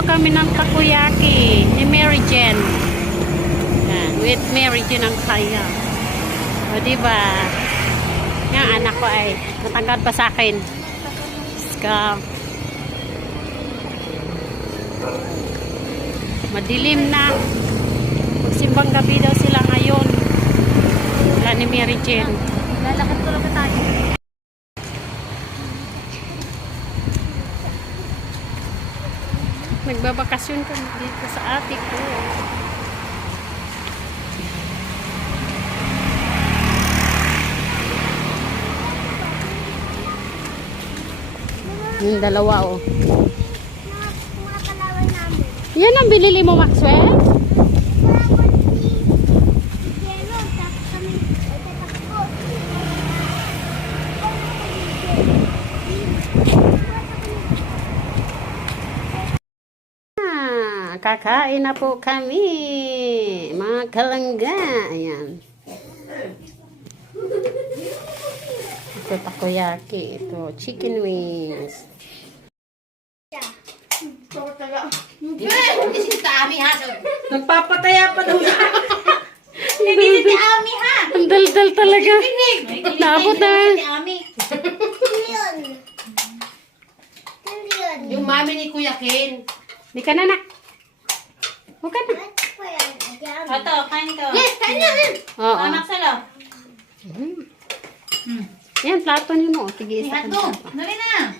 daw kami ng takoyaki ni Mary Jane. Yan, with Mary Jane ang kaya. O, diba? Yung anak ko ay matangkad pa sa akin. Madilim na. Magsimbang gabi daw sila ngayon. Wala ni Mary Jane. Lalakad ko lang tayo. Nagbabakasyon kami dito sa ate ko. Yung dalawa, oh. Mga kalaway namin. Yan ang binili mo, Maxwell? Kakain na po kami, mga kalangga. Ayan. Ito takoyaki, ito chicken wings. This is the Ami ha. Nagpapataya pa daw siya. This is the Ami ha. Ang dal-dal talaga. Naabot na. Ami. Yung mami ni Kuya Ken. Di ka na, nak. Huwag ka na. Ito, kain ko. Yes, kain na rin. Oo. Anak salo. Yan, plato niyo mo. Tigiisa ka Ihat mo. na. Dali na.